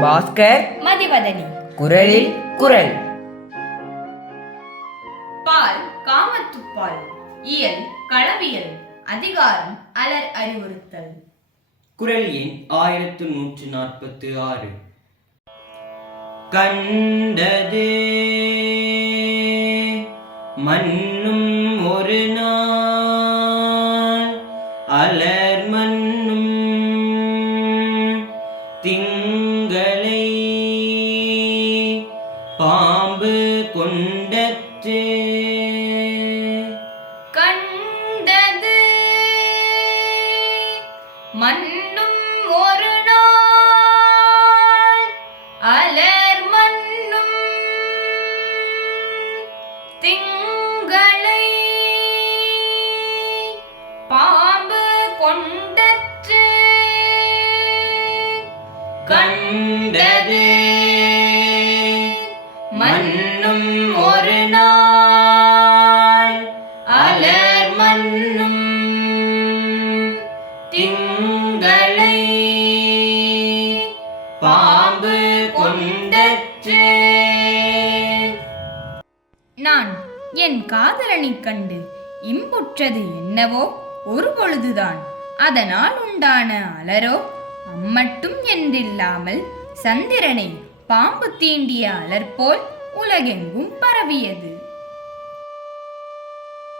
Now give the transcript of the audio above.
பாஸ்கர் மதிவதனி. குரலில் குரல். பால் காமத்துப்பால் இயல் களவியல் அதிகாரம் அலர் அறிவுறுத்தல். குரல் எண் ஆயிரத்து நூற்று நாற்பத்து ஆறு. கண்டது மண்ணும் ஒரு நாள் அலர் திங்களை பாம்பு கொண்டற்று கண்டது. மண்ணும் ஒரு நாள் அலர் மண்ணும். திங்களை பாம்பு கொண்ட கண்டது. மண்ணும் ஒரு நாள் அலர் மண்ணும் திங்களை பாம்பு கொண்டற்று. நான் என் காதலனை கண்டு இம்புற்றது என்னவோ ஒரு பொழுதுதான். அதனால் உண்டான அலரோ அம்மட்டும் என்றில்லாமல் சந்திரனை பாம்பு தீண்டிய அலர் போல் உலகெங்கும் பரவியது.